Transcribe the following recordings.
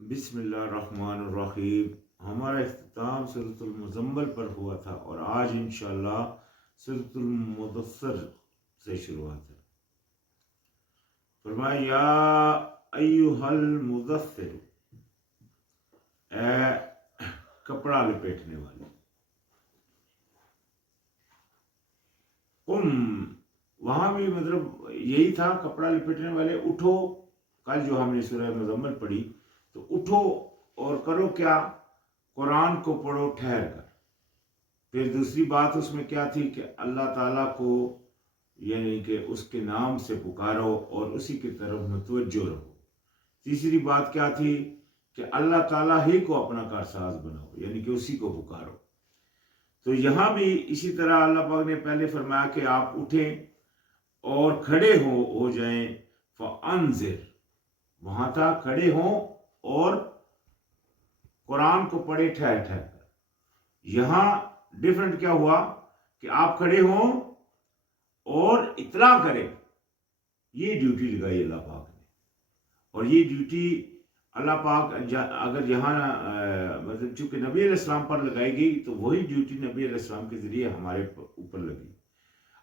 بسم اللہ الرحمن الرحیم۔ ہمارا اختتام سورۃ المزمل پر ہوا تھا اور آج انشاءاللہ سورۃ المدثر سے شروعات ہے۔ فرمایا یا ایھا المدثر، اے کپڑا لپیٹنے والے، قم، وہاں بھی مطلب یہی تھا، کپڑا لپیٹنے والے، اٹھو۔ کل جو ہم نے سورہ مزمل پڑھی تو اٹھو اور کرو کیا؟ قرآن کو پڑھو ٹھہر کر۔ پھر دوسری بات اس میں کیا تھی کہ اللہ تعالیٰ کو یعنی کہ اس کے نام سے پکارو اور اسی کی طرف متوجہ رہو۔ تیسری بات کیا تھی کہ اللہ تعالیٰ ہی کو اپنا کارساز بناؤ، یعنی کہ اسی کو پکارو۔ تو یہاں بھی اسی طرح اللہ پاک نے پہلے فرمایا کہ آپ اٹھیں اور کھڑے ہو جائیں، فانذر، وہاں تھا کھڑے ہوں اور قرآن کو پڑھے ٹھہر ٹھہر کر۔ یہاں ڈیفرنٹ کیا ہوا کہ آپ کھڑے ہوں اور اطلاع کریں، یہ ڈیوٹی لگائی اللہ پاک نے۔ اور یہ ڈیوٹی اللہ پاک اگر یہاں مطلب چونکہ نبی علیہ السلام پر لگائی گئی تو وہی ڈیوٹی نبی علیہ السلام کے ذریعے ہمارے اوپر لگی۔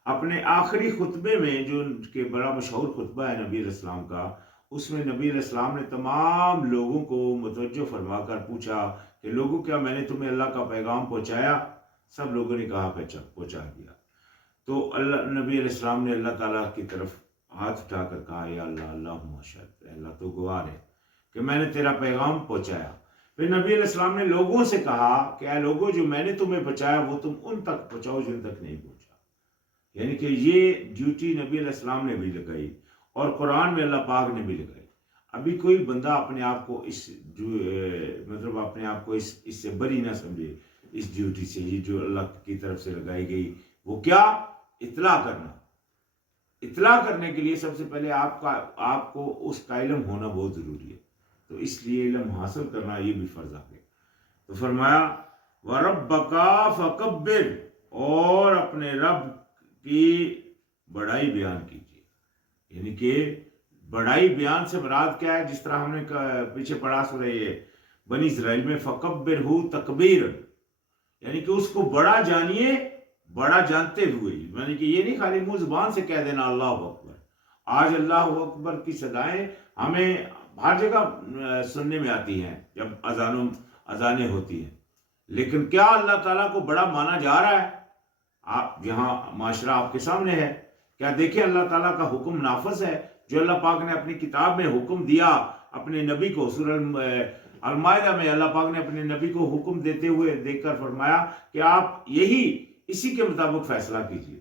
اپنے آخری خطبے میں جو کہ بڑا مشہور خطبہ ہے نبی علیہ السلام کا، اس میں نبی علیہ السلام نے تمام لوگوں کو متوجہ فرما کر پوچھا کہ لوگوں کیا میں نے تمہیں اللہ کا پیغام پہنچایا؟ سب لوگوں نے کہا پہنچا دیا۔ تو نبی علیہ السلام نے اللہ تعالیٰ کی طرف ہاتھ اٹھا کر کہا یا اللہ، اللہم اشہد، اللہ تو گواہ ہے کہ میں نے تیرا پیغام پہنچایا۔ پھر نبی علیہ السلام نے لوگوں سے کہا کہ اے لوگوں، جو میں نے تمہیں بچایا وہ تم ان تک پہنچاؤ جن تک نہیں پہنچا۔ یعنی کہ یہ ڈیوٹی نبی علیہ السلام نے بھی لگائی اور قرآن میں اللہ پاک نے بھی لگائی۔ ابھی کوئی بندہ اپنے آپ کو مطلب اپنے آپ کو اس سے بری نہ سمجھے، اس ڈیوٹی سے، یہ جو اللہ کی طرف سے لگائی گئی وہ کیا؟ اطلاع کرنا۔ اطلاع کرنے کے لیے سب سے پہلے آپ کو اس کا علم ہونا بہت ضروری ہے، تو اس لیے علم حاصل کرنا یہ بھی فرض ہے۔ تو فرمایا وَرَبَّكَ فَكَبِّرْ، اور اپنے رب کی بڑائی بیان کیجیے۔ یعنی کہ بڑائی بیان سے مراد کیا ہے؟ جس طرح ہم نے پیچھے پڑھا سورہ بنی اسرائیل میں فَكَبِّرْهُ تَكْبِيرًا، یعنی کہ اس کو بڑا جانیے، بڑا جانتے ہوئے، یعنی کہ یہ نہیں خالی منہ زبان سے کہہ دینا اللہ اکبر۔ آج اللہ اکبر کی صدائیں ہمیں ہر جگہ سننے میں آتی ہیں جب اذانیں ہوتی ہیں، لیکن کیا اللہ تعالیٰ کو بڑا مانا جا رہا ہے؟ آپ یہاں معاشرہ آپ کے سامنے ہے، کیا دیکھیں اللہ تعالیٰ کا حکم نافذ ہے جو اللہ پاک نے اپنی کتاب میں حکم دیا اپنے نبی کو؟ سورہ المائدہ میں اللہ پاک نے اپنے نبی کو حکم دیتے ہوئے دیکھ کر فرمایا کہ آپ اسی کے مطابق فیصلہ کیجیے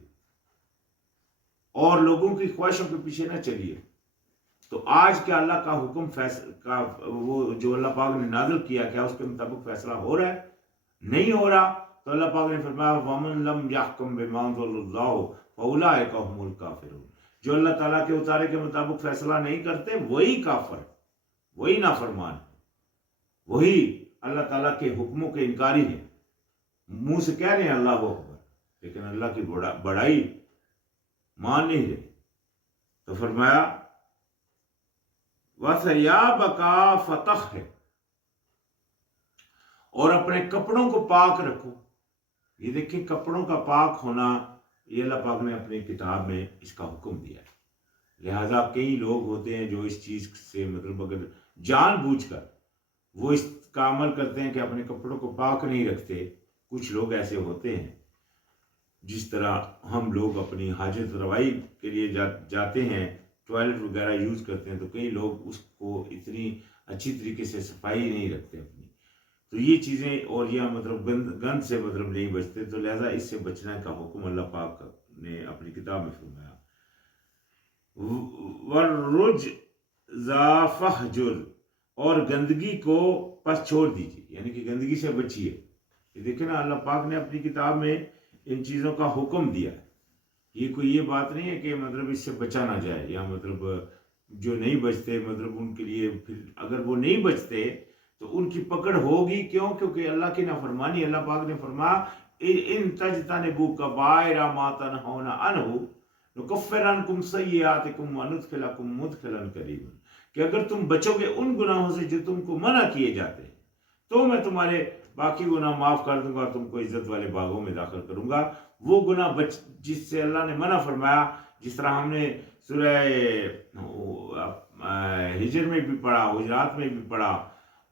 اور لوگوں کی خواہشوں کے پیچھے نہ چلیے۔ تو آج کیا اللہ کا حکم وہ جو اللہ پاک نے نازل کیا، کیا اس کے مطابق فیصلہ ہو رہا ہے؟ نہیں ہو رہا۔ تو اللہ پاک نے فرمایا وَمَن لَمْ يَحْكُمْ بِمَا أَنزَلَ اللَّهُ فَأُولَٰئِكَ هُمُ الْكَافِرُونَ، جو اللہ تعالیٰ کے اتارے کے مطابق فیصلہ نہیں کرتے وہی کافر، وہی نافرمان، وہی اللہ تعالیٰ کے حکموں کے انکاری ہیں۔ منہ سے کہہ رہے ہیں اللہ اکبر، لیکن اللہ کی بڑائی مان نہیں رہے۔ تو فرمایا وَثِيَابَكَ فَطَهِّرْ، اور اپنے کپڑوں کو پاک رکھو۔ یہ دیکھیں کپڑوں کا پاک ہونا، یہ اللہ پاک نے اپنی کتاب میں اس کا حکم دیا ہے۔ لہٰذا کئی لوگ ہوتے ہیں جو اس چیز سے مطلب اگر جان بوجھ کر وہ اس کا عمل کرتے ہیں کہ اپنے کپڑوں کو پاک نہیں رکھتے۔ کچھ لوگ ایسے ہوتے ہیں، جس طرح ہم لوگ اپنی حاجت روائی کے لیے جاتے ہیں، ٹوائلٹ وغیرہ یوز کرتے ہیں، تو کئی لوگ اس کو اتنی اچھی طریقے سے صفائی نہیں رکھتے اپنی، تو یہ چیزیں اور یہ مطلب گند سے مطلب نہیں بچتے، تو لہذا اس سے بچنے کا حکم اللہ پاک نے اپنی کتاب میں فرمایا۔ وَالرُّجْزَ فَاهْجُرْ، اور گندگی کو پس چھوڑ دیجیے، یعنی کہ گندگی سے بچیے۔ یہ دیکھیں نا، اللہ پاک نے اپنی کتاب میں ان چیزوں کا حکم دیا ہے۔ یہ کوئی یہ بات نہیں ہے کہ مطلب اس سے بچا نہ جائے، یا مطلب جو نہیں بچتے مطلب ان کے لیے پھر اگر وہ نہیں بچتے تو ان کی پکڑ ہوگی۔ کیوں؟ کیونکہ اللہ کی نافرمانی، اللہ پاک نے فرمایا ان تجتنبوا کبائر ما تنہون عنہ نکفر عنکم سیئاتکم وندخلکم مدخلا کریما، کہ اگر تم بچو گے ان گناہوں سے جو تم کو منع کیے جاتے ہیں تو میں تمہارے باقی گناہ معاف کر دوں گا اور تم کو عزت والے باغوں میں داخل کروں گا. وہ گناہ جس سے اللہ نے منع فرمایا، جس طرح ہم نے سورہ ہجر میں بھی پڑھا، حجرات میں بھی پڑھا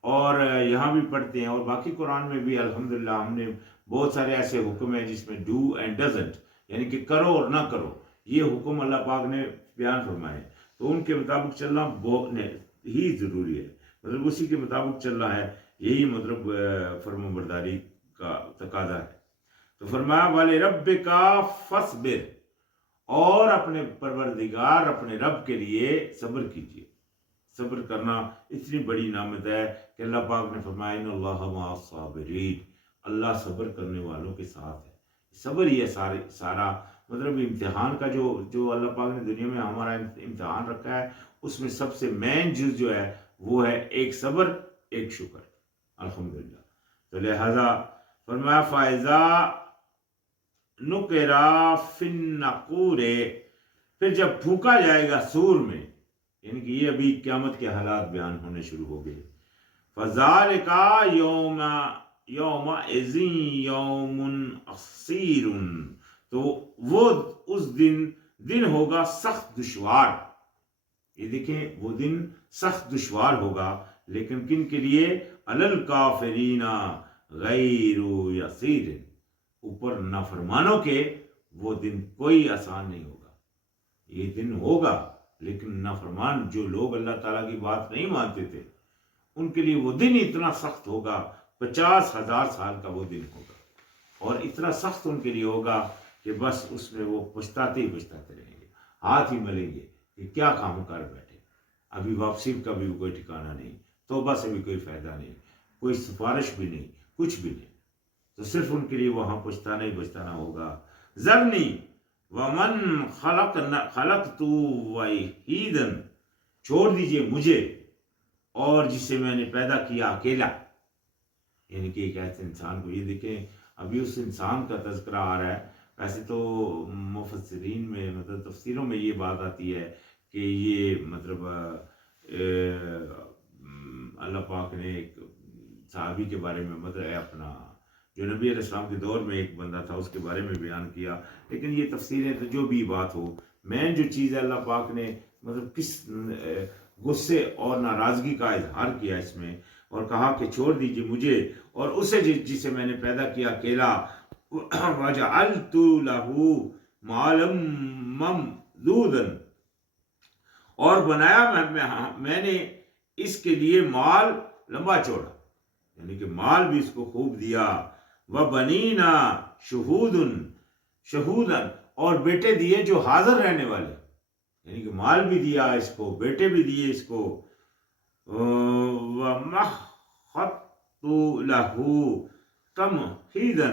اور یہاں بھی پڑھتے ہیں، اور باقی قرآن میں بھی الحمدللہ ہم نے بہت سارے ایسے حکم ہیں جس میں ڈو اینڈ ڈزنٹ، یعنی کہ کرو اور نہ کرو، یہ حکم اللہ پاک نے بیان فرمائے. تو ان کے مطابق چلنا بہت ہی ضروری ہے، مطلب اسی کے مطابق چلنا ہے، یہی مطلب فرما برداری کا تقاضا ہے. تو فرمایا والے رب کا فصبر، اور اپنے پروردگار اپنے رب کے لیے صبر کیجیے. صبر کرنا اتنی بڑی نعمت ہے کہ اللہ پاک نے فرمایا ان اللہ مع الصابرین، اللہ صبر کرنے والوں کے ساتھ ہے. صبر ہی ہے سارا مطلب امتحان کا جو اللہ پاک نے دنیا میں ہمارا امتحان رکھا ہے، اس میں سب سے مین چیز جو ہے وہ ہے ایک صبر ایک شکر، الحمدللہ. تو لہذا فرمایا فائزہ نقرا فی النقور، پھر جب پھونکا جائے گا سور میں، یعنی کہ یہ ابھی قیامت کے حالات بیان ہونے شروع ہو گئے. فذالک یومئذ یوم عسیر، تو وہ اس دن ہوگا سخت دشوار. یہ دیکھیں وہ دن سخت دشوار ہوگا، لیکن کن کے لیے؟ علی الکافرین غیر یسیر، اوپر نافرمانوں کے وہ دن کوئی آسان نہیں ہوگا. یہ دن ہوگا لیکن نافرمان جو لوگ اللہ تعالیٰ کی بات نہیں مانتے تھے ان کے لیے وہ دن اتنا سخت ہوگا، 50,000 سال کا وہ دن ہوگا، اور اتنا سخت ان کے لیے ہوگا کہ بس اس میں وہ پچھتاتے رہیں گے، ہاتھ ہی ملیں گے کہ کیا کام کر بیٹھے، ابھی واپسی کا بھی کوئی ٹھکانہ نہیں، توبہ سے بھی کوئی فائدہ نہیں، کوئی سفارش بھی نہیں، کچھ بھی نہیں. تو صرف ان کے لیے وہاں پچھتانا ہوگا. ذرنی ومن خلقت وحیدا، چھوڑ دیجئے مجھے اور جسے میں نے پیدا کیا اکیلا. یعنی کہ ایک ایسے انسان کو، یہ دیکھیں ابھی اس انسان کا تذکرہ آ رہا ہے. ویسے تو مفسرین میں مطلب تفسیروں میں یہ بات آتی ہے کہ یہ مطلب اللہ پاک نے ایک صحابی کے بارے میں مطلب اپنا جو نبی علیہ السلام کے دور میں ایک بندہ تھا اس کے بارے میں بیان کیا، لیکن یہ تفسیریں تو جو بھی بات ہو، مین جو چیز ہے اللہ پاک نے مطلب کس غصے اور ناراضگی کا اظہار کیا اس میں، اور کہا کہ چھوڑ دیجئے مجھے اور اسے جسے میں نے پیدا کیا اکیلا. وَجَعَلْتُ لَهُ مَالًا مَمْدُودًا، اور بنایا میں نے اس کے لیے مال لمبا چوڑا، یعنی کہ مال بھی اس کو خوب دیا. وَبَنِينَ شُهُودًا، اور بیٹے دیے جو حاضر رہنے والے، یعنی کہ مال بھی دیا اس کو، بیٹے بھی دیے اس کو. وَمَحَّدتُ لَهُ تَمْهِيدًا،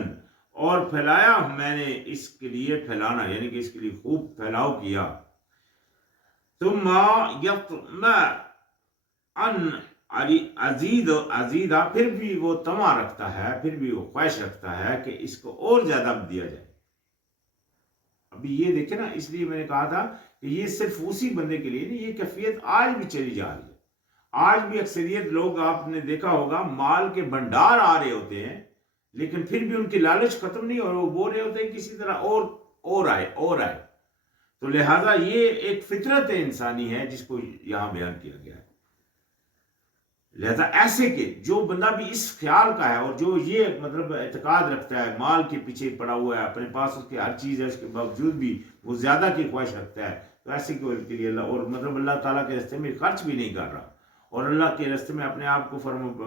اور پھیلایا میں نے اس کے لیے پھیلانا، یعنی کہ اس کے لیے خوب پھیلاؤ کیا. ثُمَّ يَطْمَعُ أَنْ عزیدہ، پھر بھی وہ طمع رکھتا ہے، پھر بھی وہ خواہش رکھتا ہے کہ اس کو اور زیادہ دیا جائے. ابھی یہ دیکھیں نا، اس لیے میں نے کہا تھا کہ یہ صرف اسی بندے کے لیے نہیں، یہ کیفیت آج بھی چلی جا رہی ہے. آج بھی اکثریت لوگ، آپ نے دیکھا ہوگا، مال کے بھنڈار آ رہے ہوتے ہیں لیکن پھر بھی ان کی لالچ ختم نہیں، اور وہ بول رہے ہوتے ہیں کسی طرح اور آئے. تو لہٰذا یہ ایک فطرت انسانی ہے جس کو یہاں بیان کیا گیا ہے. لہذا ایسے کہ جو بندہ بھی اس خیال کا ہے اور جو یہ مطلب اعتقاد رکھتا ہے مال کے پیچھے پڑا ہوا ہے، اپنے پاس اس کی ہر چیز ہے، اس کے باوجود بھی وہ زیادہ کی خواہش رکھتا ہے، تو ایسے کے لیے اللہ، اور مطلب اللہ تعالیٰ کے راستے میں خرچ بھی نہیں کر رہا، اور اللہ کے راستے میں اپنے آپ کو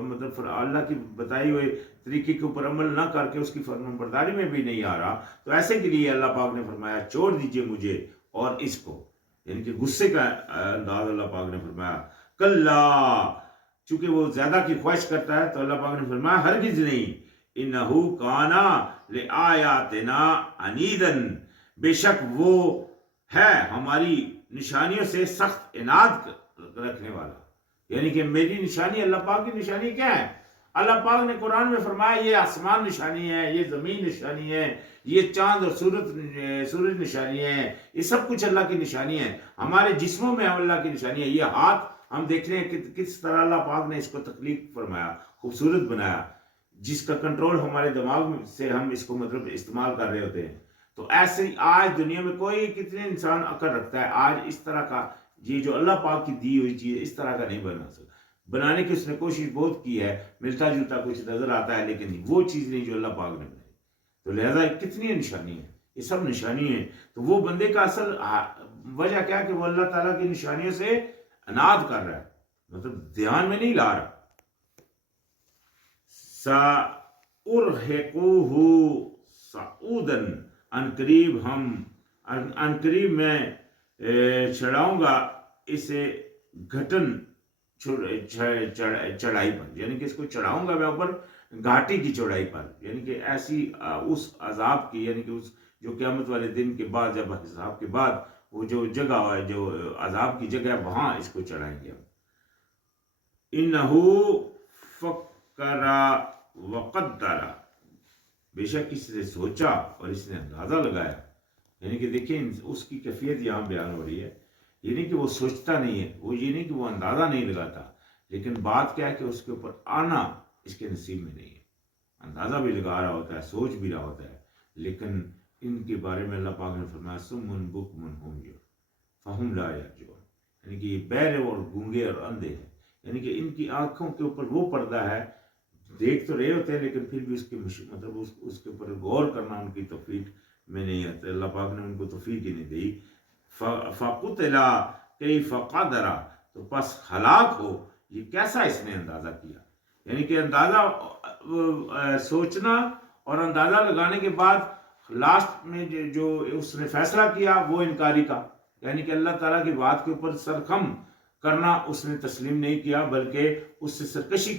مطلب اللہ کی بتائی ہوئے طریقے کے اوپر عمل نہ کر کے اس کی فرمان برداری میں بھی نہیں آ رہا، تو ایسے کے لیے اللہ پاک نے فرمایا چھوڑ دیجئے مجھے اور اس کو، یعنی کہ غصے کا انداز اللہ پاک نے فرمایا. کلا، چونکہ وہ زیادہ کی خواہش کرتا ہے تو اللہ پاک نے فرمایا ہرگز نہیں. انہو کانا لآیاتنا عنیدن، بے شک وہ ہے ہماری نشانیوں سے سخت عناد رکھنے والا. یعنی کہ میری نشانی، اللہ پاک کی نشانی کیا ہے؟ اللہ پاک نے قرآن میں فرمایا یہ آسمان نشانی ہے، یہ زمین نشانی ہے، یہ چاند اور سورج نشانی ہے، یہ سب کچھ اللہ کی نشانی ہے. ہمارے جسموں میں اللہ کی نشانی ہے، یہ ہاتھ ہم دیکھ رہے ہیں کہ کس طرح اللہ پاک نے اس کو تخلیق فرمایا، خوبصورت بنایا، جس کا کنٹرول ہمارے دماغ سے ہم اس کو مطلب استعمال کر رہے ہوتے ہیں. تو ایسے ہی آج دنیا میں کوئی کتنے انسان عقل رکھتا ہے آج اس طرح کا، یہ جو اللہ پاک کی دی ہوئی چیز اس طرح کا نہیں بنا سکتا. بنانے کی اس نے کوشش بہت کی ہے، ملتا جلتا کچھ نظر آتا ہے، لیکن وہ چیز نہیں جو اللہ پاک نے بنائی. تو لہذا کتنی نشانی ہے، یہ سب نشانی ہے. تو وہ بندے کا اصل وجہ کیا کہ وہ اللہ تعالیٰ کی نشانیوں سے اناد کر رہا ہے، مطلب دھیان میں نہیں لا رہا. سَأُرْهِقُهُ صَعُودًا، ان قریب میں چڑھاؤں گا اسے گھٹن چڑھائی پر، یعنی کہ اس کو چڑھاؤں گا میں اوپر گھاٹی کی چوڑائی پر، یعنی کہ ایسی اس عذاب کی، یعنی کہ اس جو قیامت والے دن کے بعد جب حساب کے بعد وہ جو جگہ ہے جو عذاب کی جگہ ہے وہاں اس کو چڑھائیں گے. انہو فکر وقدر، بے شک اس نے سوچا اور اس نے اندازہ لگایا. یعنی کہ دیکھیں اس کی کیفیت یہاں بیان ہو رہی ہے، یہ نہیں کہ وہ سوچتا نہیں ہے، وہ یہ نہیں کہ وہ اندازہ نہیں لگاتا، لیکن بات کیا ہے کہ اس کے اوپر آنا اس کے نصیب میں نہیں ہے. اندازہ بھی لگا رہا ہوتا ہے، سوچ بھی رہا ہوتا ہے، لیکن ان کے بارے میں اللہ پاک نے فرمایا سمن بکمن ہم فہم لا یرجعون، یعنی کہ یہ بہرے اور گونگے اور اندھے ہیں. یعنی کہ ان کی آنکھوں کے اوپر وہ پردہ ہے، دیکھ تو رہے ہوتے ہیں لیکن پھر بھی اس کے مطلب اس کے اوپر غور کرنا ان کی توفیق میں نہیں آتا. اللہ پاک نے ان کو توفیق ہی نہیں دی. فَقُتِلَ كَيْفَ قَدَرَ، تو پس ہلاک ہو یہ کیسا اس نے اندازہ کیا. یعنی کہ اندازہ سوچنا اور اندازہ لگانے کے بعد لاسٹ میں جو اس نے فیصلہ کیا وہ انکاری کا، یعنی کہ اللہ تعالیٰ کی بات کے اوپر سرخم کرنا اس نے تسلیم نہیں کیا، بلکہ اس سے سرکشی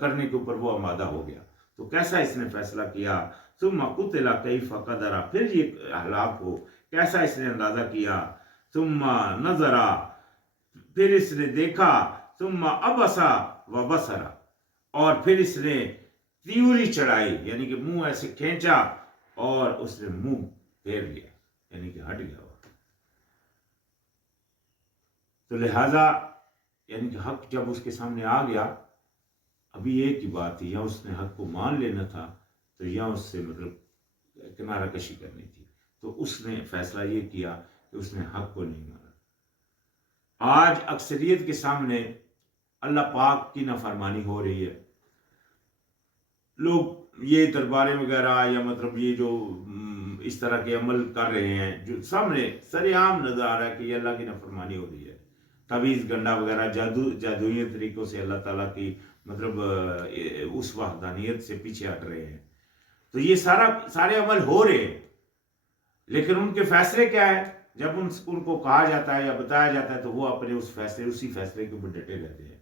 کرنے کے اوپر وہ آمادہ ہو گیا. تو کیسا اس نے فیصلہ کیا، ثم قتل کیف قدر، پھر یہ ہلاک ہو کیسا اس نے اندازہ کیا. ثم نظر، پھر اس نے دیکھا. ثم عبس وبصر، اور پھر اس نے تیوری چڑھائی، یعنی کہ منہ ایسے کھینچا اور اس نے منہ پھیر لیا، یعنی کہ ہٹ گیا. تو لہذا یعنی کہ حق جب اس کے سامنے آ گیا، ابھی ایک ہی بات تھی، یا اس نے حق کو مان لینا تھا تو یا اس سے مطلب کنارہ کشی کرنی تھی. تو اس نے فیصلہ یہ کیا کہ اس نے حق کو نہیں مانا. آج اکثریت کے سامنے اللہ پاک کی نافرمانی ہو رہی ہے. لوگ یہ درباریں وغیرہ یا مطلب یہ جو اس طرح کے عمل کر رہے ہیں جو سامنے سر عام نظر آ رہا ہے کہ یہ اللہ کی نافرمانی ہو رہی ہے. تعویذ گنڈا وغیرہ جادوئی طریقوں سے اللہ تعالیٰ کی مطلب اس وحدانیت سے پیچھے ہٹ رہے ہیں. تو یہ سارے عمل ہو رہے ہیں، لیکن ان کے فیصلے کیا ہے؟ جب ان کو کہا جاتا ہے یا بتایا جاتا ہے تو وہ اپنے اسی فیصلے کے اوپر ڈٹے رہتے ہیں،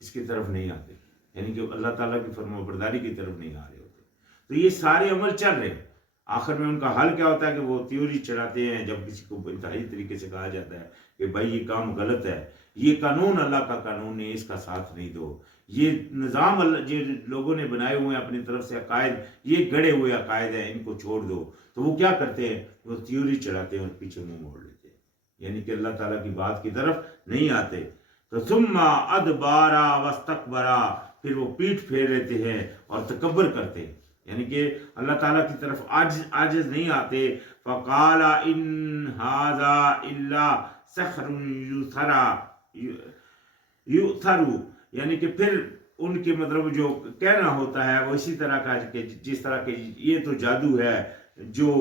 اس کی طرف نہیں آتے، یعنی کہ اللہ تعالیٰ کی فرما برداری کی طرف نہیں آ رہے ہوتے. تو یہ سارے عمل چل رہے ہیں. آخر میں ان کا حل کیا ہوتا ہے کہ وہ تیوری چڑھاتے ہیں. جب کسی کو انتہائی طریقے سے کہا جاتا ہے کہ بھائی یہ کام غلط ہے، یہ قانون اللہ کا قانون ہے، اس کا ساتھ نہیں دو، یہ نظام جو لوگوں نے بنائے ہوئے ہیں اپنی طرف سے عقائد، یہ گڑے ہوئے عقائد ہیں، ان کو چھوڑ دو. تو وہ کیا کرتے ہیں؟ وہ تیوری چڑھاتے ہیں اور پیچھے منہ موڑ لیتے ہیں، یعنی کہ اللہ تعالیٰ کی بات کی طرف نہیں آتے. تو ثم ادبار واستکبر، پھر وہ پیٹھ پھیر لیتے ہیں اور تکبر کرتے ہیں، یعنی کہ اللہ تعالیٰ کی طرف عاجز نہیں آتے. فقال ان ھذا الا سحر یؤثر، یعنی کہ پھر ان کے مطلب جو کہنا ہوتا ہے وہ اسی طرح کا کہ جس طرح کہ یہ تو جادو ہے جو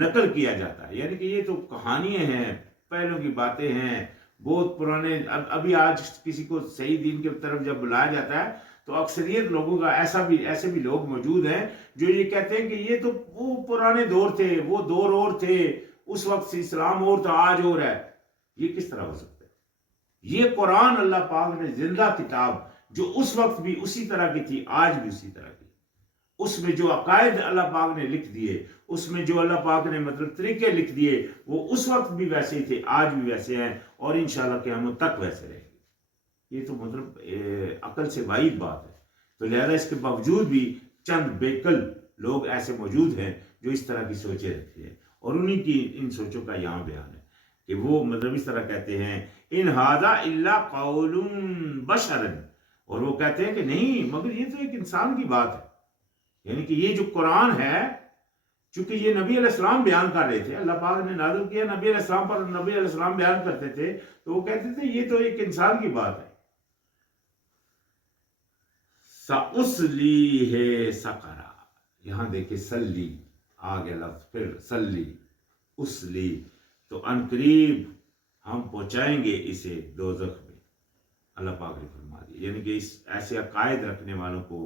نقل کیا جاتا ہے، یعنی کہ یہ تو کہانیاں ہیں، پہلوں کی باتیں ہیں، بہت پرانے. ابھی آج کسی کو صحیح دین کی طرف جب بلایا جاتا ہے تو اکثریت لوگوں کا ایسے بھی لوگ موجود ہیں جو یہ کہتے ہیں کہ یہ تو وہ پرانے دور تھے، وہ دور اور تھے، اس وقت سے اسلام اور تھا، آج اور ہے. یہ کس طرح ہو سکتا ہے؟ یہ قرآن اللہ پاک نے زندہ کتاب جو اس وقت بھی اسی طرح کی تھی، آج بھی اسی طرح کی، اس میں جو عقائد اللہ پاک نے لکھ دیے، اس میں جو اللہ پاک نے مطلب طریقے لکھ دیے، وہ اس وقت بھی ویسے ہی تھے، آج بھی ویسے ہیں، اور انشاءاللہ قیامت تک ویسے رہیں گے. یہ تو مطلب عقل سے بعید بات ہے. تو لہذا اس کے باوجود بھی چند بیکل لوگ ایسے موجود ہیں جو اس طرح کی سوچیں رکھتے ہیں، اور انہی کی ان سوچوں کا یہاں بیان ہے. کہ وہ مطلب اس طرح کہتے ہیں ان ھذا الا قول بشر، اور وہ کہتے ہیں کہ نہیں مگر یہ تو ایک انسان کی بات ہے، یعنی کہ یہ جو قرآن ہے چونکہ یہ نبی علیہ السلام بیان کر رہے تھے، اللہ پاک نے نازل کیا نبی علیہ السلام پر، نبی علیہ السلام بیان کرتے تھے تو وہ کہتے تھے یہ تو ایک انسان کی بات ہے۔ سَأُصْلِيهِ سَقَرَ، یہاں دیکھیں سلی آ گیا لفظ، پھر سلی اسلی، تو ان قریب ہم پہنچائیں گے اسے دوزخ میں، اللہ پاک نے فرما دیا، یعنی کہ اس ایسے عقائد رکھنے والوں کو،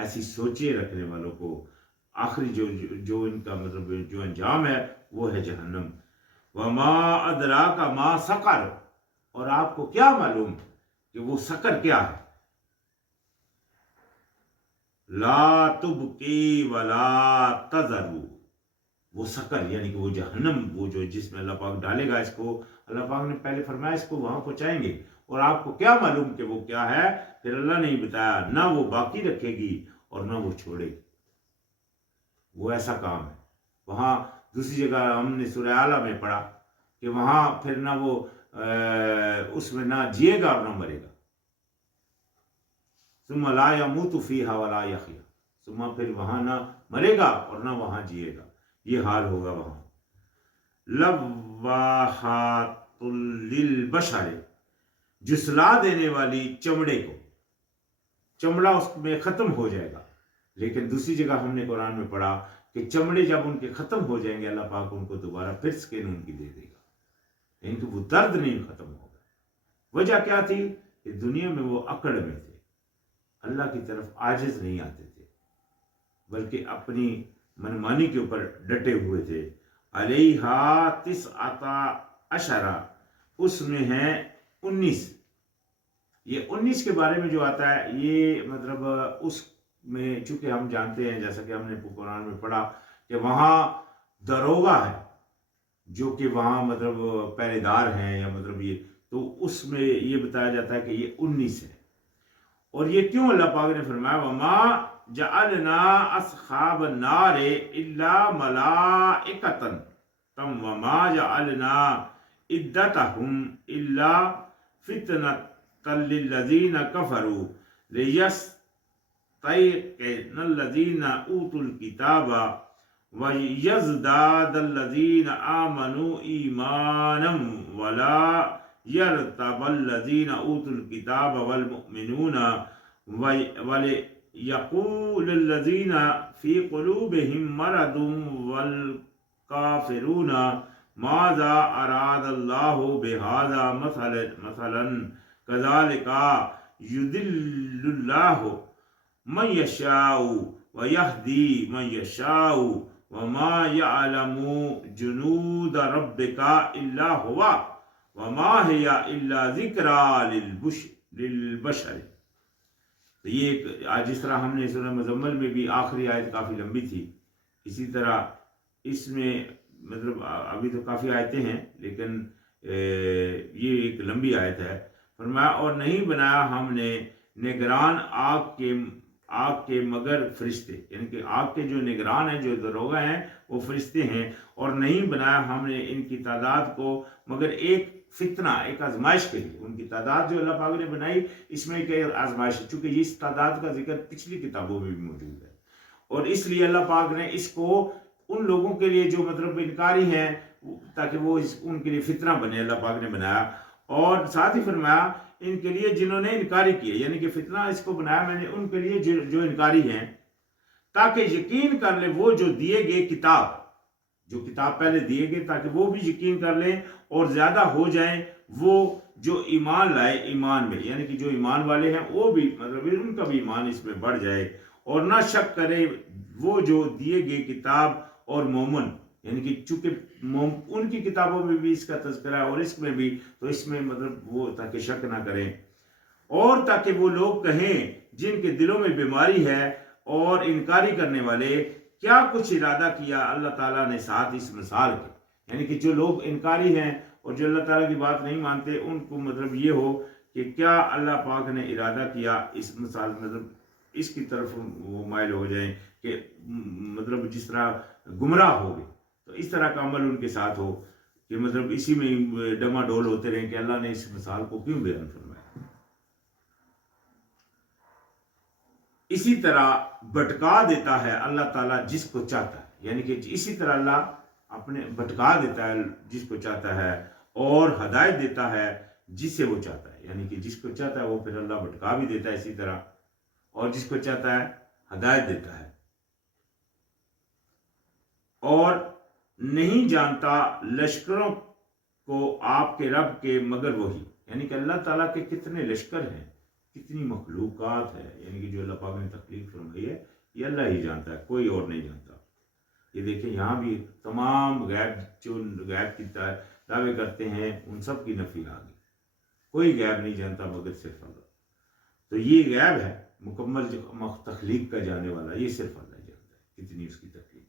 ایسی سوچیں رکھنے والوں کو آخری جو ان کا مطلب جو انجام ہے وہ ہے جہنم۔ وما ادراک ما سقر، اور آپ کو کیا معلوم کہ وہ سقر کیا ہے؟ لا تبقی ولا تذر، وہ سقر یعنی کہ وہ جہنم، وہ جو جس میں اللہ پاک ڈالے گا اس کو، اللہ پاک نے پہلے فرمایا اس کو وہاں پہنچائیں گے، اور آپ کو کیا معلوم کہ وہ کیا ہے؟ پھر اللہ نے بتایا نہ وہ باقی رکھے گی اور نہ وہ چھوڑے گی، وہ ایسا کام ہے۔ وہاں دوسری جگہ ہم نے سورہ اعلیٰ میں پڑھا کہ وہاں پھر نہ وہ اس میں نہ جیے گا اور نہ مرے گا، ثم لا يموت فيها ولا يحيا، ثم پھر وہاں نہ مرے گا اور نہ وہاں جیے گا، یہ حال ہوگا وہاں۔ لواحات للبشر، جسلا دینے والی چمڑے کو، چمڑا اس میں ختم ہو جائے گا، لیکن دوسری جگہ ہم نے قرآن میں پڑھا کہ چمڑے جب ان کے ختم ہو جائیں گے اللہ پاک ان کو دوبارہ پھر سکن ان کی دے دے گا، یعنی کہ وہ درد نہیں ختم ہوگا۔ وجہ کیا تھی؟ کہ دنیا میں وہ اکڑ میں تھے، اللہ کی طرف عاجز نہیں آتے تھے، بلکہ اپنی منمانی کے اوپر ڈٹے ہوئے تھے۔ علیہا تسعۃ عشرہ، اس میں ہے 19، یہ 19 کے بارے میں جو آتا ہے یہ مطلب اس میں چونکہ ہم جانتے ہیں جیسا کہ ہم نے قرآن میں پڑھا کہ وہاں داروغہ ہے جو کہ وہاں مطلب پہرے دار ہیں یا مطلب یہ، تو اس میں یہ بتایا جاتا ہے کہ یہ 19 ہے۔ اور یہ کیوں اللہ پاک نے فرمایا وما جعلنا اصحاب النار الا ملائکۃ تم وما جعلنا عدتهم الا فتنۃ للذین کفروا لیستيقن الذین اوتوا الکتاب ویزداد الذین آمنوا ایمانا ولا یرتب الذین اوتوا الکتاب والمؤمنون ولیقول الذین فی قلوبهم مرض والکافرون ماذا اراد اللہ بہذا مثلا کذالک یضل اللہ من یشاء ویہدی من یشاء وما یعلم جنود ربک الا هو وما هي الا ذکریٰ للبشر۔ تو یہ ایک جس طرح ہم نے سورہ مزمل میں بھی آخری آیت کافی لمبی تھی، اسی طرح اس میں مطلب ابھی تو کافی آیتیں ہیں لیکن یہ ایک لمبی آیت ہے۔ فرمایا اور نہیں بنایا ہم نے نگران آگ کے مگر فرشتے، یعنی کہ آگ کے جو نگران ہیں جو داروغہ ہیں وہ فرشتے ہیں، اور نہیں بنایا ہم نے ان کی تعداد کو مگر ایک فتنہ، ایک آزمائش کے لیے۔ ان کی تعداد جو اللہ پاک نے بنائی اس میں ایک آزمائش ہے، چونکہ اس تعداد کا ذکر پچھلی کتابوں میں بھی موجود ہے، اور اس لیے اللہ پاک نے اس کو ان لوگوں کے لیے جو مطلب انکاری ہیں تاکہ وہ ان کے لیے فتنہ بنے، اللہ پاک نے بنایا۔ اور ساتھ ہی فرمایا ان کے لیے جنہوں نے انکاری کی، یعنی کہ فتنہ اس کو بنایا میں نے ان کے لیے جو انکاری ہیں، تاکہ یقین کر لیں وہ جو دیے گئے کتاب، جو کتاب پہلے دیے گئے، تاکہ وہ بھی یقین کر لیں اور زیادہ ہو جائیں وہ جو ایمان لائے ایمان میں، یعنی کہ جو ایمان والے ہیں وہ بھی مطلب ان کا بھی ایمان اس میں بڑھ جائے، اور نہ شک کرے وہ جو دیے گئے کتاب اور مومن، یعنی کہ چونکہ ان کی کتابوں میں بھی اس کا تذکرہ ہے اور اس میں بھی، تو اس میں مطلب وہ تاکہ شک نہ کریں، اور تاکہ وہ لوگ کہیں جن کے دلوں میں بیماری ہے اور انکاری کرنے والے کیا کچھ ارادہ کیا اللہ تعالیٰ نے ساتھ اس مثال کے، یعنی کہ جو لوگ انکاری ہیں اور جو اللہ تعالیٰ کی بات نہیں مانتے ان کو مطلب یہ ہو کہ کیا اللہ پاک نے ارادہ کیا اس مثال، مطلب اس کی طرف وہ مائل ہو جائیں کہ مطلب جس طرح گمراہ ہو گئے، تو اس طرح کا عمل ان کے ساتھ ہو کہ مطلب اسی میں ڈما ڈول ہوتے رہیں کہ اللہ نے اس مثال کو کیوں بیان فرمایا. اسی طرح بھٹکا دیتا ہے اللہ تعالیٰ جس کو چاہتا ہے، یعنی کہ اسی طرح اللہ اپنے بھٹکا دیتا ہے جس کو چاہتا ہے اور ہدایت دیتا ہے جسے وہ چاہتا ہے. یعنی کہ جس کو چاہتا ہے وہ پھر اللہ بھٹکا بھی دیتا ہے اسی طرح، اور جس کو چاہتا ہے ہدایت دیتا ہے. اور نہیں جانتا لشکروں کو آپ کے رب کے مگر وہی. یعنی کہ اللہ تعالیٰ کے کتنے لشکر ہیں، کتنی مخلوقات ہے، یعنی کہ جو اللہ پاک نے تخلیق فرمائی ہے یہ اللہ ہی جانتا ہے، کوئی اور نہیں جانتا. یہ دیکھیں یہاں بھی تمام غیب جو غیب کی دعوے کرتے ہیں ان سب کی نفی آ گئی. کوئی غیب نہیں جانتا مگر صرف اللہ. تو یہ غیب ہے مکمل جو تخلیق کا جانے والا، یہ صرف اللہ جانتا ہے کتنی اس کی تخلیق ہے.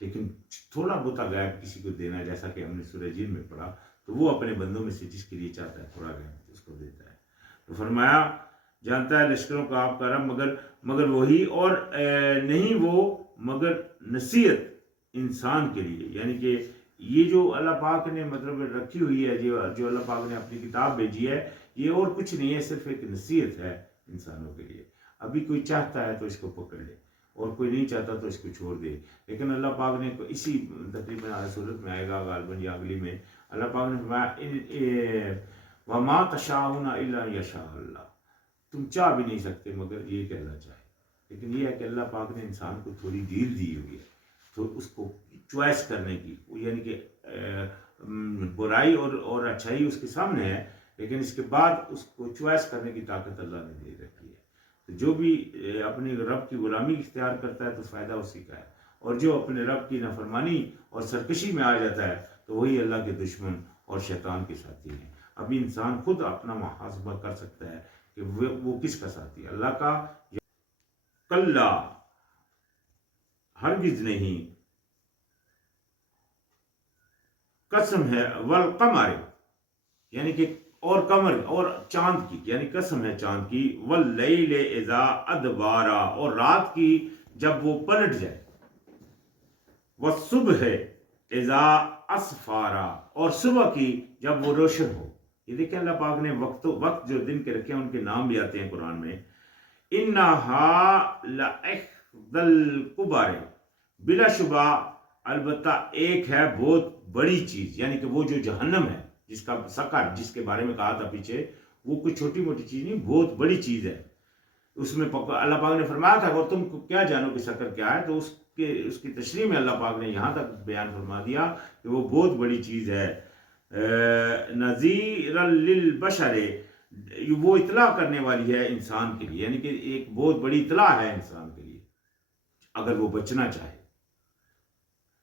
لیکن تھوڑا بہت غیب کسی کو دینا، جیسا کہ ہم نے سورہ جن میں پڑھا، تو وہ اپنے بندوں میں سے جس کے لیے چاہتا ہے تھوڑا غیب اس کو دیتا ہے. تو فرمایا جانتا ہے لشکروں کا آپ کا رب مگر وہی، اور نہیں وہ مگر نصیحت انسان کے لیے. یعنی کہ یہ جو اللہ پاک نے مطلب رکھی ہوئی ہے، جو اللہ پاک نے اپنی کتاب بھیجی ہے، یہ اور کچھ نہیں ہے، صرف ایک نصیحت ہے انسانوں کے لیے. ابھی کوئی چاہتا ہے تو اس کو پکڑ لے، اور کوئی نہیں چاہتا تو اس کو چھوڑ دے. لیکن اللہ پاک نے اسی تقریباً صورت میں آئے گا غالباً یا اگلی میں، اللہ پاک نے فرمایا وَمَا تَشَاءُونَ إِلَّا يَشَاءَ اللَّهُ، تم چاہ بھی نہیں سکتے مگر یہ کہ اللہ چاہے. لیکن یہ ہے کہ اللہ پاک نے انسان کو تھوڑی ڈیل دی ہوئی ہے، تو اس کو چوائس کرنے کی، یعنی کہ برائی اور اچھائی اس کے سامنے ہے، لیکن اس کے بعد اس کو چوائس کرنے کی طاقت اللہ نے دے رکھی ہے. تو جو بھی اپنے رب کی غلامی اختیار کرتا ہے تو فائدہ اسی کا ہے، اور جو اپنے رب کی نافرمانی اور سرکشی میں آ جاتا ہے تو وہی اللہ کے دشمن اور شیطان کے ساتھی ہیں. ابھی انسان خود اپنا محاسبہ کر سکتا ہے کہ وہ کس کا ساتھی ہے، اللہ کا یا کلا، ہرگز نہیں، قسم ہے والقمر، یعنی کہ اور قمر اور چاند کی، یعنی قسم ہے چاند کی، واللیل اذا ادبارا، اور رات کی جب وہ پلٹ جائے، والصبح اذا اسفارا، اور صبح کی جب وہ روشن ہو. یہ دیکھیں اللہ پاک نے وقت جو دن کے رکھے ہیں ان کے نام بھی آتے ہیں قرآن میں. انہا لإحدى الکبر، بلا شبہ البتہ ایک ہے بہت بڑی چیز، یعنی کہ وہ جو جہنم ہے جس کا سقر، جس کے بارے میں کہا تھا پیچھے، وہ کوئی چھوٹی موٹی چیز نہیں، بہت بڑی چیز ہے. اس میں اللہ پاک نے فرمایا تھا اور تم کو کیا جانو کہ سقر کیا ہے، تو اس کی تشریح میں اللہ پاک نے یہاں تک بیان فرما دیا کہ وہ بہت بڑی چیز ہے. نذیرا للبشر، وہ اطلاع کرنے والی ہے انسان کے لیے، یعنی کہ ایک بہت بڑی اطلاع ہے انسان کے لیے اگر وہ بچنا چاہے.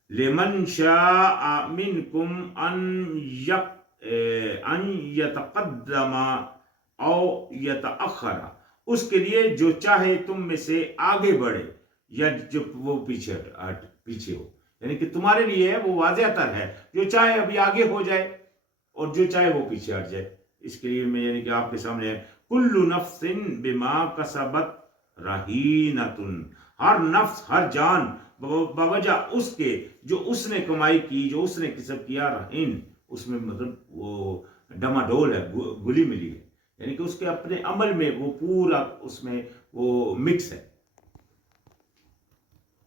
لمن شاء منکم ان یتقدم او یتأخر، اس کے لیے جو چاہے تم میں سے آگے بڑھے یا جو وہ پیچھے ہو. یعنی کہ تمہارے لیے وہ واضح تر ہے، جو چاہے ابھی آگے ہو جائے اور جو چاہے وہ پیچھے ہٹ جائے. اس کے لیے میں یعنی کہ آپ کے سامنے ہے کل نفس بما کسبت رہینۃ، ہر نفس، ہر جان بوجہ اس کے جو اس نے کمائی کی، جو اس نے کسب کیا، رہین اس میں مطلب وہ ڈما ڈول ہے، گلی ملی ہے، یعنی کہ اس کے اپنے عمل میں وہ پورا اس میں وہ مکس ہے.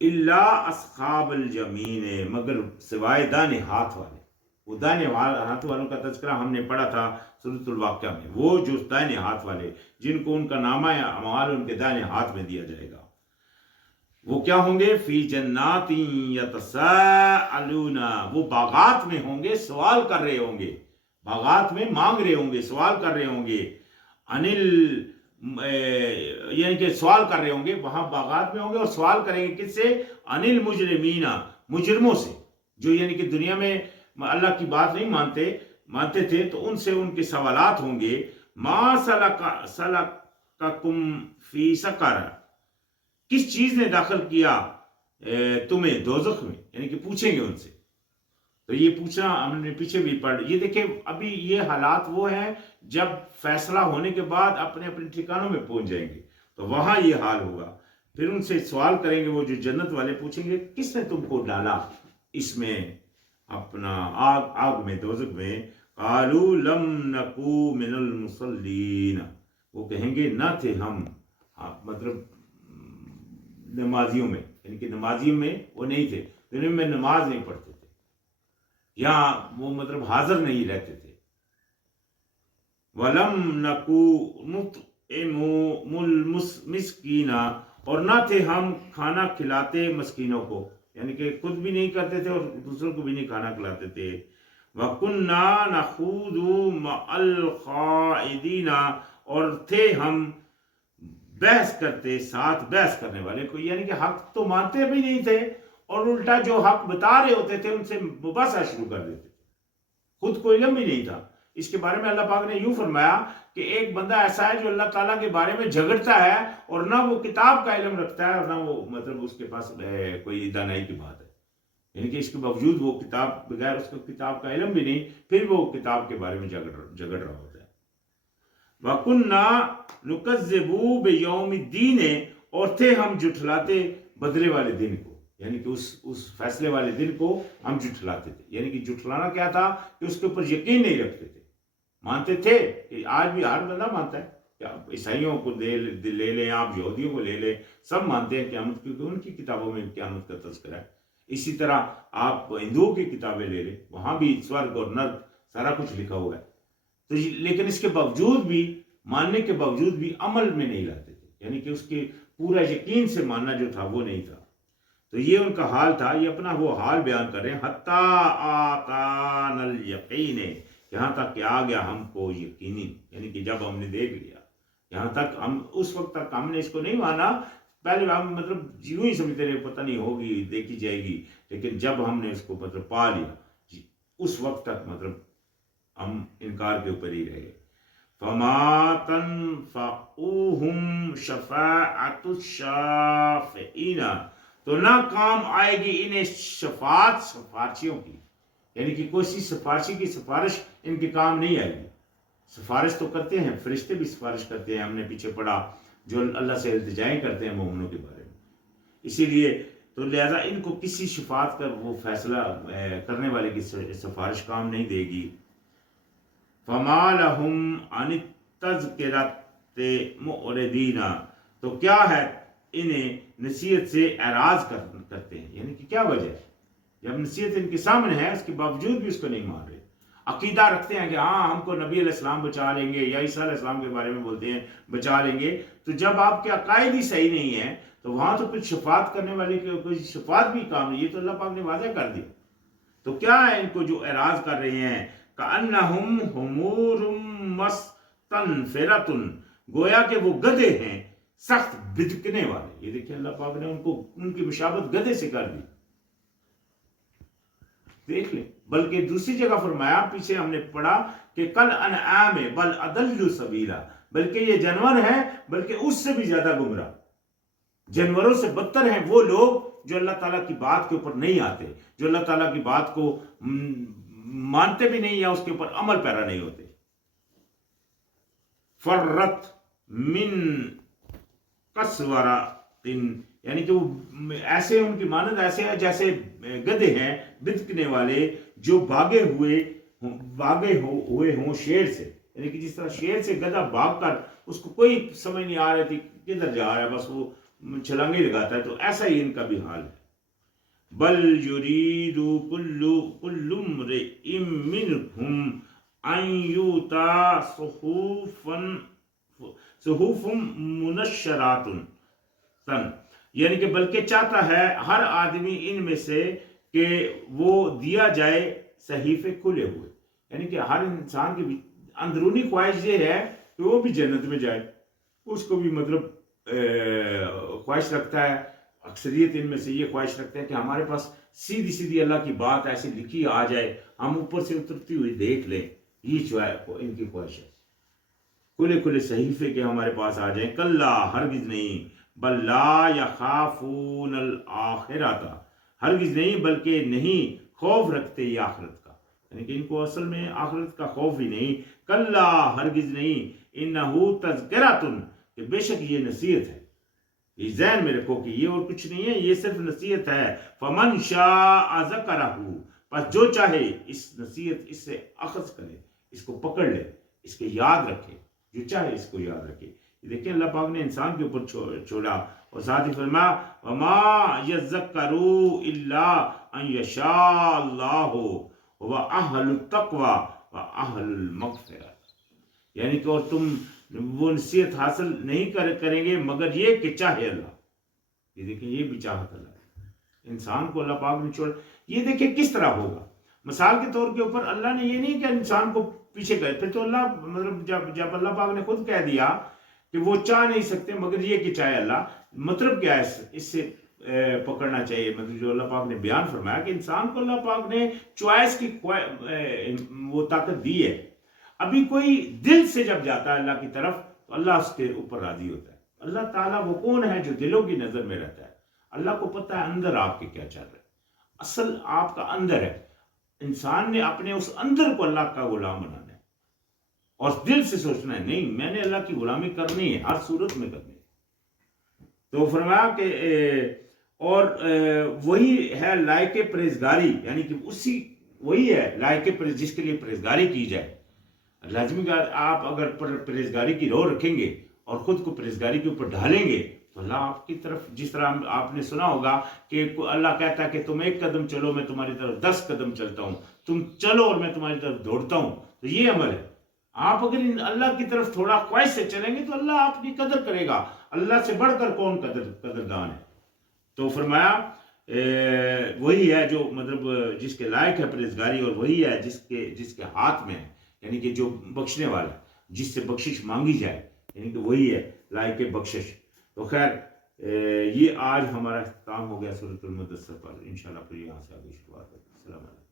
الا اصحاب الیمین، مگر سوائے دانے ہاتھ والے. وہ دائنے ہاتھ والوں کا تذکرہ ہم نے پڑھا تھا سورۃ الواقعہ میں. وہ جو دائنے ہاتھ والے جن کو ان کا نامہ اعمال ان کے دائنے ہاتھ میں دیا جائے گا، وہ کیا ہوں گے؟ فی جنات یتساءلون، وہ باغات میں ہوں گے، سوال کر رہے ہوں گے، باغات میں مانگ رہے ہوں گے، سوال کر رہے ہوں گے. یعنی کہ سوال کر رہے ہوں گے، وہاں باغات میں ہوں گے اور سوال کریں گے کس سے؟ انل مجرمین، مجرموں سے، جو یعنی کہ دنیا میں اللہ کی بات نہیں مانتے تھے، تو ان سے ان کے سوالات ہوں گے. ما سلککم فی سقر، کس چیز نے داخل کیا تمہیں دوزخ میں، یعنی کہ پوچھیں گے ان سے. تو یہ پوچھنا ہم نے پیچھے بھی پڑھ. یہ دیکھیں ابھی یہ حالات وہ ہیں جب فیصلہ ہونے کے بعد اپنے اپنے ٹھکانوں میں پہنچ جائیں گے تو وہاں یہ حال ہوگا. پھر ان سے سوال کریں گے وہ جو جنت والے، پوچھیں گے کس نے تم کو ڈالا اس میں اپنا آگ میں، دوزخ میں، قالوا لم نکو من المصلین، وہ کہیں گے نہ تھے ہم، مطلب نمازیوں میں، یعنی کہ نمازیوں میں وہ نہیں تھے، دنیا میں نماز نہیں پڑھتے تھے، یا وہ مطلب حاضر نہیں رہتے تھے. وَلَمْ نَكُ نُطْعِمُ الْمِسْكِينَ، اور نہ تھے ہم کھانا کھلاتے مسکینوں کو، یعنی کہ خود بھی نہیں کرتے تھے اور دوسروں کو بھی نہیں کھانا کھلاتے تھے. وَكُنَّا نَخُوضُ مَعَ الْخَائِضِينَ، اور تھے ہم بحث کرتے ساتھ بحث کرنے والے کو، یعنی کہ حق تو مانتے بھی نہیں تھے اور الٹا جو حق بتا رہے ہوتے تھے ان سے مباحثہ شروع کر دیتے تھے، خود کو علم بھی نہیں تھا. اس کے بارے میں اللہ پاک نے یوں فرمایا کہ ایک بندہ ایسا ہے جو اللہ تعالیٰ کے بارے میں جھگڑتا ہے اور نہ وہ کتاب کا علم رکھتا ہے اور نہ وہ مطلب اس کے پاس کوئی دانائی کی بات ہے، یعنی کہ اس کے باوجود وہ کتاب، بغیر اس کو کتاب کا علم بھی نہیں، پھر وہ کتاب کے بارے میں جھگڑ رہا ہوتا ہے. وَكُنَّا نُكَذِّبُ بِيَوْمِ الدِّينِ، اور تھے ہم جھٹلاتے بدلے والے دن کو، یعنی کہ اس فیصلے والے دن کو ہم جھٹلاتے تھے. یعنی کہ جھٹلانا کیا تھا کہ اس کے اوپر یقین نہیں رکھتے تھے. مانتے تھے کہ آج بھی ہر بندہ مانتا ہے کہ آپ عیسائیوں کو لے لیں، آپ یہودیوں کو لے لیں، سب مانتے ہیں قیامت، کیونکہ ان کی کتابوں میں قیامت کا تذکرہ ہے. اسی طرح آپ ہندوؤں کی کتابیں لے لیں، وہاں بھی سورگ اور نرک سارا کچھ لکھا ہوا ہے. تو لیکن اس کے باوجود بھی، ماننے کے باوجود بھی عمل میں نہیں لاتے تھے، یعنی کہ اس کے پورا یقین سے ماننا جو تھا وہ نہیں تھا. تو یہ ان کا حال تھا. یہ اپنا وہ حال بیان کر رہے ہیں، حتیٰ آتانا الیقین، یہاں تک کہ آ گیا ہم کو یقینی، یعنی کہ جب ہم نے دیکھ لیا، یہاں تک ہم، اس وقت تک ہم نے اس کو نہیں مانا، پہلے ہم مطلب یوں ہی سمجھتے رہے پتہ نہیں ہوگی، دیکھی جائے گی، لیکن جب ہم نے اس کو مطلب پا لیا، اس وقت تک مطلب ہم انکار کے اوپر ہی رہے. فَمَا تَنْفَعُهُمْ شَفَاعَةُ الشَّافِعِينَ، تو نہ کام آئے گی انہیں شفاعت سفارشیوں کی، یعنی کہ کوئی سفارشی کی سفارش ان کے کام نہیں آئے گی. سفارش تو کرتے ہیں فرشتے بھی، سفارش کرتے ہیں، ہم نے پیچھے پڑھا، جو اللہ سے التجائیں کرتے ہیں مومنوں کے بارے میں. اسی لیے تو لہذا ان کو کسی شفاعت کا وہ فیصلہ کرنے والے کی سفارش کام نہیں دے گی. فَمَا لَهُمْ عَنِ التَّذْكِرَةِ مُعْرِضِينَ، تو کیا ہے انہیں نصیحت سے اعراض کرتے ہیں، یعنی کہ کیا وجہ ہے؟ جب نصیحت ان کے سامنے ہے اس کے باوجود بھی اس کو نہیں مان رہے. عقیدہ رکھتے ہیں کہ ہاں ہم کو نبی علیہ السلام بچا لیں گے، یا عیسیٰ علیہ السلام کے بارے میں بولتے ہیں بچا لیں گے. تو جب آپ کے عقائد ہی صحیح نہیں ہے تو وہاں تو کچھ شفاعت کرنے والے کی کوئی شفاعت بھی کام نہیں. یہ تو اللہ پاک نے واضح کر دیا. تو کیا ہے ان کو جو اعراض کر رہے ہیں؟ کَأَنَّهُمْ حُمُورٌ مُسْتَنفِرَةٌ، گویا کہ وہ گدھے ہیں سخت بدکنے والے. یہ دیکھیں اللہ پاک نے ان کو، ان کی مشابہت گدھے سے کر دی. دیکھ لیں. بلکہ دوسری جگہ فرمایا، پیچھے ہم نے پڑھا کہ کل انعام بل اضل سبیلا، بلکہ یہ جانور ہیں بلکہ اس سے بھی زیادہ گمراہ. جانوروں سے بدتر ہیں وہ لوگ جو اللہ تعالیٰ کی بات کے اوپر نہیں آتے، جو اللہ تعالیٰ کی بات کو مانتے بھی نہیں یا اس کے اوپر عمل پیرا نہیں ہوتے. فرت من قسورۃ، یعنی کہ وہ ایسے، ان کی مانند ایسے ہے جیسے گدھے ہیں بدکنے والے جو بھاگے ہوئے ہوں شیر سے. یعنی کہ جس طرح شیر سے گدھا بھاگ کر اس کو کوئی سمجھ نہیں آ رہی تھی کدھر جا رہا ہے، بس وہ چھلانگے لگاتا ہے، تو ایسا ہی ان کا بھی حال ہے. بل یرید کل امرئ منہم ان یؤتی صحف منشرات، یعنی کہ بلکہ چاہتا ہے ہر آدمی ان میں سے کہ وہ دیا جائے صحیفے کھلے ہوئے. یعنی کہ ہر انسان کی اندرونی خواہش یہ ہے کہ وہ بھی جنت میں جائے، اس کو بھی مطلب خواہش رکھتا ہے. اکثریت ان میں سے یہ خواہش رکھتے ہیں کہ ہمارے پاس سیدھی سیدھی اللہ کی بات ایسی لکھی آ جائے، ہم اوپر سے اترتی ہوئی دیکھ لیں. یہ جو ہے ان کی خواہش ہے، کھلے کھلے صحیفے کے ہمارے پاس آ جائیں. کلا، ہرگز نہیں، بل لا یخافون الآخرۃ، ہرگز نہیں بلکہ نہیں خوف رکھتے یہ آخرت کا، یعنی کہ ان کو اصل میں آخرت کا خوف ہی نہیں. کلا، ہرگز نہیں، انہ تذکرۃ، کہ بے شک یہ نصیحت ہے. یہ ذہن میں رکھو کہ یہ اور کچھ نہیں ہے، یہ صرف نصیحت ہے. فمن شاء ذکرہ، بس جو چاہے اس نصیحت اس سے اخذ کرے، اس کو پکڑ لے، اس کو یاد رکھے، جو چاہے اس کو یاد رکھے۔ دیکھیں اللہ پاک نے انسان کے اوپر چھوڑا، اور ساتھ ہی فرمایا وما یذکروا الا ان یشاء اللہ واہل التقوی واہل المغفرہ، یعنی کہ اور تم وہ نصیحت حاصل نہیں کریں گے مگر یہ کہ چاہے اللہ۔ یہ دیکھیں یہ بھی چاہت اللہ ہے، انسان کو اللہ پاک نے چھوڑ۔ یہ دیکھیں کس طرح ہوگا، مثال کے طور کے اوپر اللہ نے یہ نہیں کہ انسان کو پیچھے کرے، پھر تو اللہ مطلب جب اللہ پاک نے خود کہہ دیا کہ وہ چاہ نہیں سکتے مگر یہ کہ چاہے اللہ، مطلب کیا ہے اس سے پکڑنا چاہیے، مطلب جو اللہ پاک نے بیان فرمایا کہ انسان کو اللہ پاک نے چوائس کی وہ طاقت دی ہے۔ ابھی کوئی دل سے جب جاتا ہے اللہ کی طرف تو اللہ اس کے اوپر راضی ہوتا ہے۔ اللہ تعالیٰ وہ کون ہے جو دلوں کی نظر میں رہتا ہے، اللہ کو پتہ ہے اندر آپ کے کیا چل رہا ہے، اصل آپ کا اندر ہے۔ انسان نے اپنے اس اندر کو اللہ کا غلام بنانا ہے اور دل سے سوچنا ہے نہیں میں نے اللہ کی غلامی کرنی ہے، ہر صورت میں کرنی ہے۔ تو فرمایا کہ اور وہی ہے لائق پرہیزگاری، یعنی کہ وہی ہے لائق جس کے لیے پرہیزگاری کی جائے۔ لازمی کہ آپ اگر پرہیزگاری کی روح رکھیں گے اور خود کو پرہیزگاری کے اوپر ڈھالیں گے تو اللہ آپ کی طرف، جس طرح آپ نے سنا ہوگا کہ اللہ کہتا ہے کہ تم 1 قدم چلو میں تمہاری طرف 10 قدم چلتا ہوں، تم چلو اور میں تمہاری طرف دوڑتا ہوں، تو یہ عمل ہے۔ آپ اگر اللہ کی طرف تھوڑا خواہش سے چلیں گے تو اللہ آپ کی قدر کرے گا، اللہ سے بڑھ کر کون قدردان ہے۔ تو فرمایا وہی ہے جو مطلب جس کے لائق ہے پرہیزگاری، اور وہی ہے جس کے ہاتھ میں ہے، یعنی کہ جو بخشنے والا، جس سے بخشش مانگی جائے، یعنی کہ وہی ہے لائق بخشش۔ تو خیر یہ آج ہمارا اختتام ہو گیا سورۃ المدثر پر، انشاءاللہ پھر یہاں سے آگے شروعات ہے۔ السلام علیکم۔